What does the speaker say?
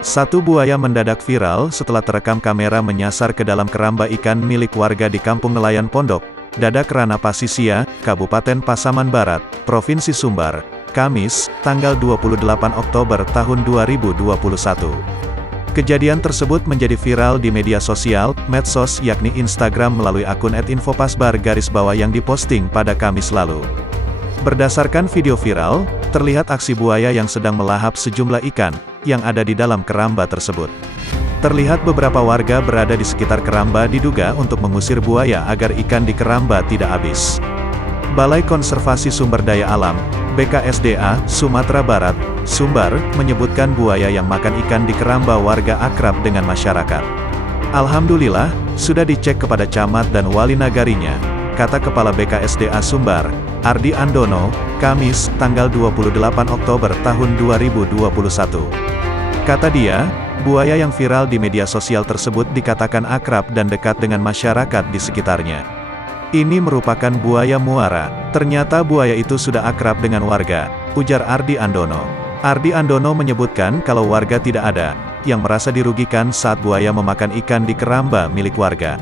Satu buaya mendadak viral setelah terekam kamera menyasar ke dalam keramba ikan milik warga di Kampung Nelayan Pondok, Dadak Rana Pasisia, Kabupaten Pasaman Barat, Provinsi Sumbar, Kamis, tanggal 28 Oktober tahun 2021. Kejadian tersebut menjadi viral di media sosial, medsos yakni Instagram melalui akun @infopasbar_ yang diposting pada Kamis lalu. Berdasarkan video viral, terlihat aksi buaya yang sedang melahap sejumlah ikan yang ada di dalam keramba tersebut. Terlihat beberapa warga berada di sekitar keramba diduga untuk mengusir buaya agar ikan di keramba tidak habis. Balai Konservasi Sumber Daya Alam, BKSDA, Sumatera Barat, Sumbar, menyebutkan buaya yang makan ikan di keramba warga akrab dengan masyarakat. Alhamdulillah, sudah dicek kepada camat dan wali nagarinya, kata Kepala BKSDA Sumbar, Ardi Andono, Kamis, tanggal 28 Oktober tahun 2021. Kata dia, buaya yang viral di media sosial tersebut dikatakan akrab dan dekat dengan masyarakat di sekitarnya. Ini merupakan buaya muara. Ternyata buaya itu sudah akrab dengan warga, ujar Ardi Andono. Ardi Andono menyebutkan kalau warga tidak ada yang merasa dirugikan saat buaya memakan ikan di keramba milik warga.